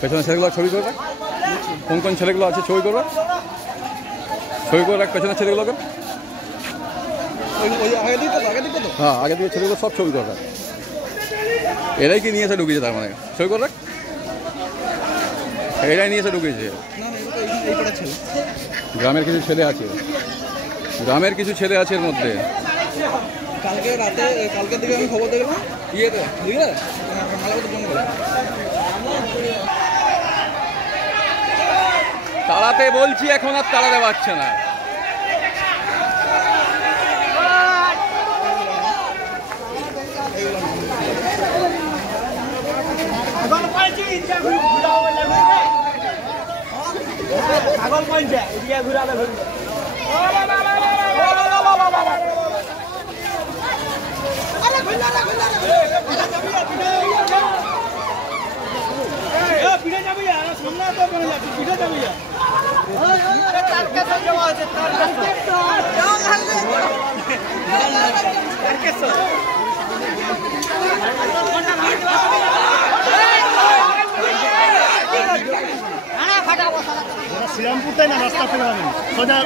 পেছনে ছেলেগুলো ছবি করবে, কোন কোন ছেলেগুলো আছে ছবি করবে, ছবি করে রাখ পেছনের ছেলেগুলোকে। হ্যাঁ আগে দিকে ছেলেগুলো সব ছবি করে রাখ। এরাই কি নিয়ে এসে ঢুকিয়েছে, তার মানে ছবি করে রাখ, এরাই নিয়ে এসে ঢুকিয়েছে। গ্রামের কিছু ছেলে আছে, গ্রামের কিছু ছেলে আছে এর মধ্যে। কালকে রাতে, কালকের দিকে আমি খবর দেখলাম ইয়েতে, বুঝলে তাড়াতে বলছি, এখন আর তাড়াতে পারছে না। ছাগল পাইছে এদিকে ঘুরালে ধরবে। পিঠে যাবি সামনে তো করে যাচ্ছি, পিঠে যাবি শ্রীরামপুরটাই না রাস্তা ফেরা হবে সোজা।